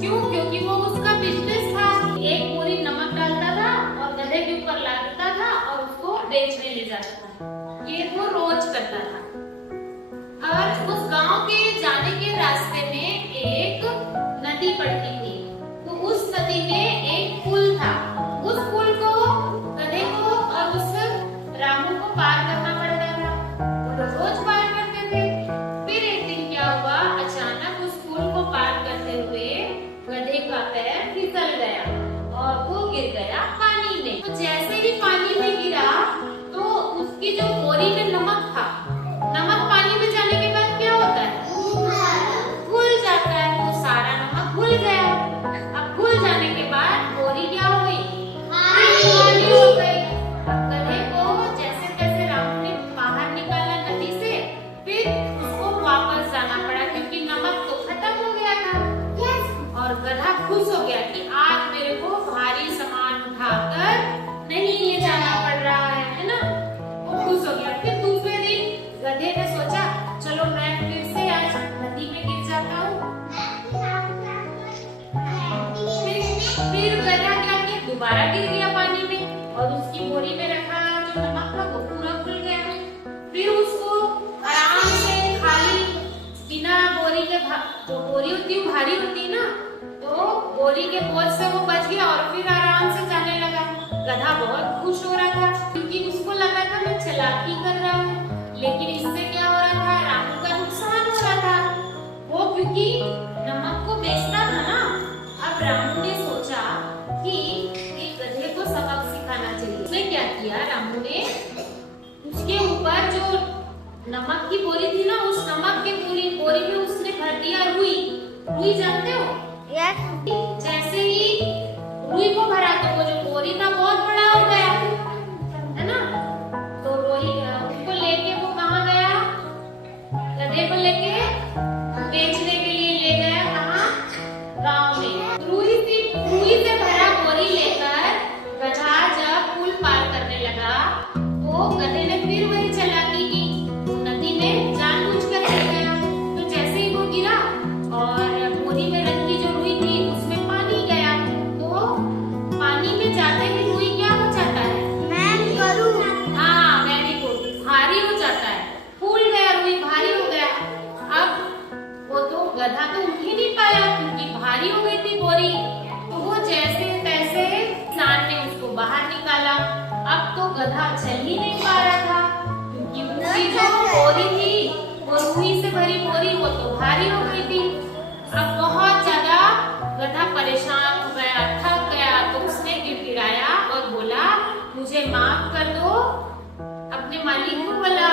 क्यों? क्योंकि वो उसका बिजनेस था। एक बोरी नमक डालता था और गधे के ऊपर लादता था और उसको बेचने ले जाता था। ये वो रोज करता था। और उस गांव के जाने के रास्ते में एक नदी पड़ती थी। तो उस नदी में एक पुल था। उस पुल को गधे को और उस रामू को पार करना पड़ता था। वो रोज पार करते थे। फिर एक दिन क्या हुआ, अचानक उस पुल को पार करते हुए गधे का पैर फिसल गया और वो गिर गया पानी में। तो जैसे ही पानी में गिरा तो उसकी जो बोरी में नमक था, नमक पानी में जाने के बाद क्या होता है? घुल जाता है। वो सारा नमक घुल गया। अब घुल जाने के बाद बोरी क्या हो गई? खाली हो गई। अब गधे को जैसे तैसे रामू ने बाहर निकाला नदी से। फिर उसको वापस जाना पड़ा क्योंकि नमक तो खत्म हो गया था। और गधा खुश हो गया कि आज मेरे को भारी सामान उठाकर नहीं ले जाना पड़ रहा है ना? वो खुश हो गया। फिर दूसरे दिन गधे ने सोचा, चलो मैं फिर से आज नदी में गिर जाता हूँ। फिर गधा क्या किया? दोबारा गिर गया पानी में और उसकी बोरी में रखा जो नमक था वो पूरा खुल गया। फिर उसको आराम से खाली बिना बोरी के, जो बोरी होती है भारी होती है ना, तो बोरी के बोझ से वो बच गया और फिर आराम से जाने लगा। गधा बहुत खुश हो रहा था क्योंकि उसको लगा था मैं चालाकी कर रहा हूँ, लेकिन इससे क्या हो रहा था? रामू का नुकसान हो रहा था। वो क्योंकि नमक को बेचता था ना। अब रामू ने सोचा कि एक गधे को सबक सिखाना चाहिए। उसने क्या किया? रामू ने उसके ऊपर जो नमक की बोरी थी ना, उस नमक के बोरी में उसने भर दिया रुई। रुई जानते हो? जैसे ही रुई को भरा तो वो जो बोरी था बहुत बड़ा हो गया, है ना? तो रुई उसको लेके वो कहाँ गया? गधे को लेके बेचने के लिए ले गया। कहाँ? गांव में। रुई से भरा बोरी लेकर गधा जब पुल पार करने लगा तो गधे ने फिर वही चालाकी की। नदी में जानबूझकर गिर गया। तो जैसे ही वो गिरा और बोरी में रखी जो रुई थी उसमें पानी गया, तो पानी में जाते ही रुई क्या हो जाता है? हाँ, वेरी गुड, भारी हो जाता है। फूल गया, रुई भारी हो गया। अब वो तो गधा तो उठ ही नहीं पाया क्योंकि भारी हो गई थी बोरी। तो वो जैसे तैसे किसान ने उसको बाहर निकाला। अब तो गधा चल ही नहीं पा रहा था क्योंकि उसकी जो बोरी थी वो रुई से भरी बोरी, वो तो भारी हो गई थी। अब बहुत ज्यादा गधा परेशान हो गया, थक गया। तो उसने गिड़गिड़ाया और बोला, मुझे माफ कर दो। अपने मालिक को बोला